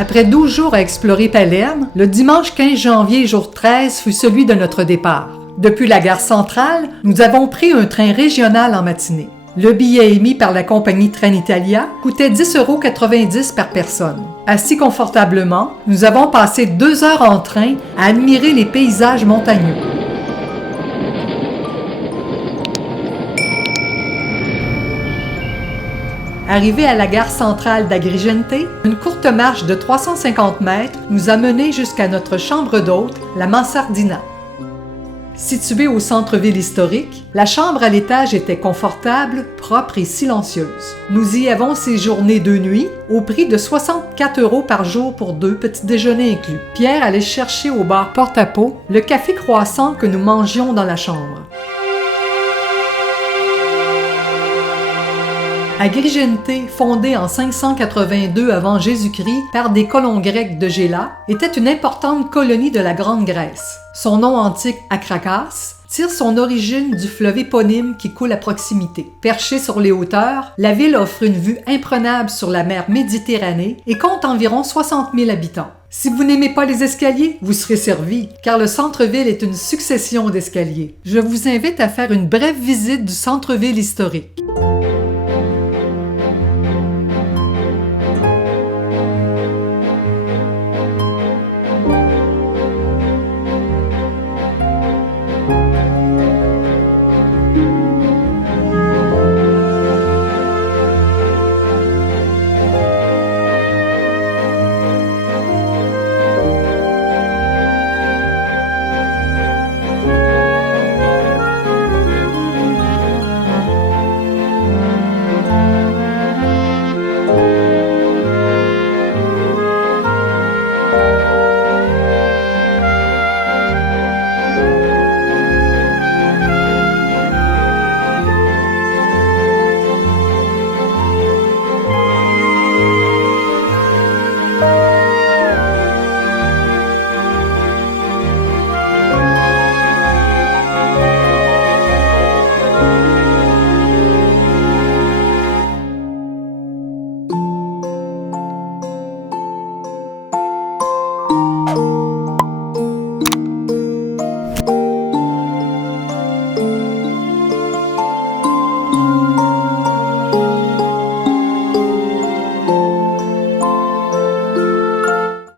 Après 12 jours à explorer Palerme, le dimanche 15 janvier, jour 13, fut celui de notre départ. Depuis la gare centrale, nous avons pris un train régional en matinée. Le billet émis par la compagnie Trenitalia coûtait 10,90 € par personne. Assis confortablement, nous avons passé 2 heures en train à admirer les paysages montagneux. Arrivé à la gare centrale d'Agrigente, une courte marche de 350 mètres nous a menés jusqu'à notre chambre d'hôte, la Mansardina. Située au centre-ville historique, la chambre à l'étage était confortable, propre et silencieuse. Nous y avons séjourné 2 nuits, au prix de 64 € par jour pour 2, petit déjeuner inclus. Pierre allait chercher au bar Porte-à-Pot le café croissant que nous mangions dans la chambre. Agrigente, fondée en 582 avant Jésus-Christ par des colons grecs de Gela, était une importante colonie de la Grande Grèce. Son nom antique, Akrakas, tire son origine du fleuve éponyme qui coule à proximité. Perchée sur les hauteurs, la ville offre une vue imprenable sur la mer Méditerranée et compte environ 60 000 habitants. Si vous n'aimez pas les escaliers, vous serez servi, car le centre-ville est une succession d'escaliers. Je vous invite à faire une brève visite du centre-ville historique.